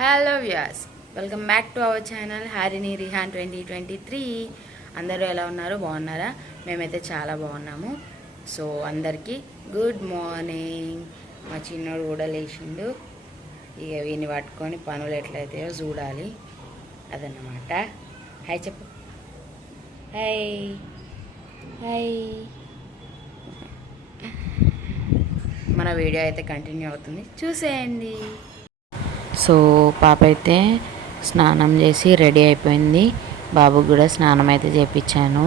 Hello viewers, welcome back to our channel Harini Rihan 2023. అందరూ ఎలా ఉన్నారు? బాగున్నారా? మేమైతే చాలా బాగున్నాము. సో అందరికీ గుడ్ మార్నింగ్. మా చిన్నోడు కూడా లేచిండు. ఇక వీని పట్టుకొని పనులు ఎట్లయితాయో చూడాలి. అదన్నమాట. హాయ్ చెప్పు. Hi hi. మన వీడియో అయితే కంటిన్యూ అవుతుంది, చూసేయండి. సో పాప అయితే స్నానం చేసి రెడీ అయిపోయింది. బాబుకి కూడా స్నానం అయితే చేయించాను.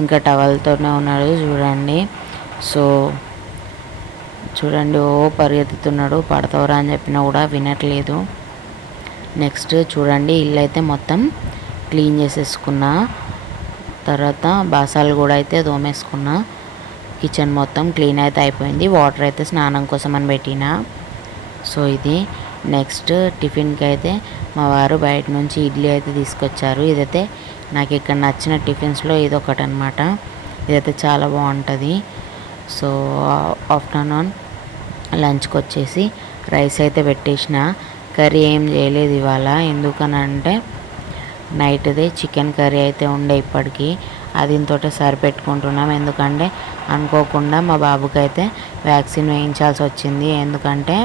ఇంకా టవల్తోనే ఉన్నాడు చూడండి. సో చూడండి, ఓ పరిగెత్తుతున్నాడు. పడతావురా అని చెప్పినా కూడా వినట్లేదు. నెక్స్ట్ చూడండి, ఇల్లు అయితే మొత్తం క్లీన్ చేసేసుకున్నా. తర్వాత బాసాలు కూడా అయితే దోమేసుకున్నా. కిచెన్ మొత్తం క్లీన్ అయితే అయిపోయింది. వాటర్ అయితే స్నానం కోసం అని పెట్టిన. సో ఇది నెక్స్ట్ టిఫిన్కి అయితే మా వారు బయట నుంచి ఇడ్లీ అయితే తీసుకొచ్చారు. ఇదైతే నాకు ఇక్కడ నచ్చిన టిఫిన్స్లో ఇదొకటి అనమాట. ఇదైతే చాలా బాగుంటుంది. సో ఆఫ్టర్నూన్ లంచ్కి వచ్చేసి రైస్ అయితే పెట్టేసిన. కర్రీ ఏం చేయలేదు ఇవాళ. ఎందుకనంటే నైట్ది చికెన్ కర్రీ అయితే ఉండే ఇప్పటికీ. దీంతో సరిపెట్టుకుంటున్నాం. ఎందుకంటే అనుకోకుండా మా బాబుకి అయితే వ్యాక్సిన్ వేయించాల్సి వచ్చింది. ఎందుకంటే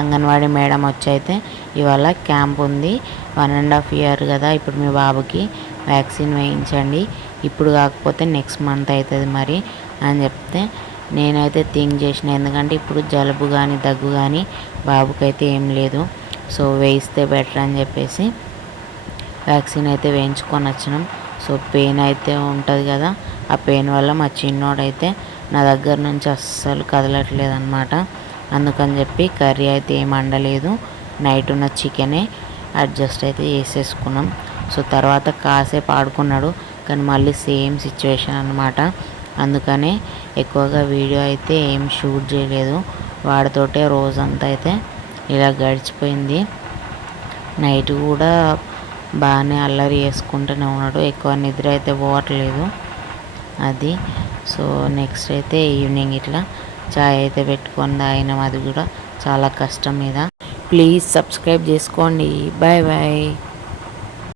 అంగన్వాడీ మేడం వచ్చి అయితే ఇవాళ క్యాంప్ ఉంది, 1.5 year కదా ఇప్పుడు మీ బాబుకి వ్యాక్సిన్ వేయించండి, ఇప్పుడు కాకపోతే నెక్స్ట్ మంత్ అవుతుంది మరి అని చెప్తే నేనైతే థింక్ చేసిన. ఎందుకంటే ఇప్పుడు జలుబు కానీ దగ్గు కానీ బాబుకి అయితే ఏం లేదు. సో వేయిస్తే బెటర్ అని చెప్పేసి వ్యాక్సిన్ అయితే వేయించుకొని వచ్చినాం. సో పెయిన్ అయితే ఉంటుంది కదా, ఆ పెయిన్ వల్ల మా చిన్నోడైతే నా దగ్గర నుంచి అస్సలు కదలట్లేదు అనమాట. అందుకని చెప్పి కర్రీ అయితే ఏం వండలేదు. నైట్ ఉన్న చికెనే అడ్జస్ట్ అయితే చేసేసుకున్నాం. సో తర్వాత కాసేపు ఆడుకున్నాడు, కానీ మళ్ళీ సేమ్ సిచ్యువేషన్ అనమాట. అందుకనే ఎక్కువగా వీడియో అయితే ఏం షూట్ చేయలేదు. వాడితోటే రోజంతా అయితే ఇలా గడిచిపోయింది. నైట్ కూడా బాగానే అల్లరి చేసుకుంటూనే ఉన్నాడు. ఎక్కువ నిద్ర అయితే పోవట్లేదు అది. సో నెక్స్ట్ అయితే ఈవినింగ్ ఇట్లా చాయ్ అయితే పెట్టుకొని తాగినాం. అది కూడా చాలా కష్టం మీద. ప్లీజ్ సబ్స్క్రైబ్ చేసుకోండి. Bye bye.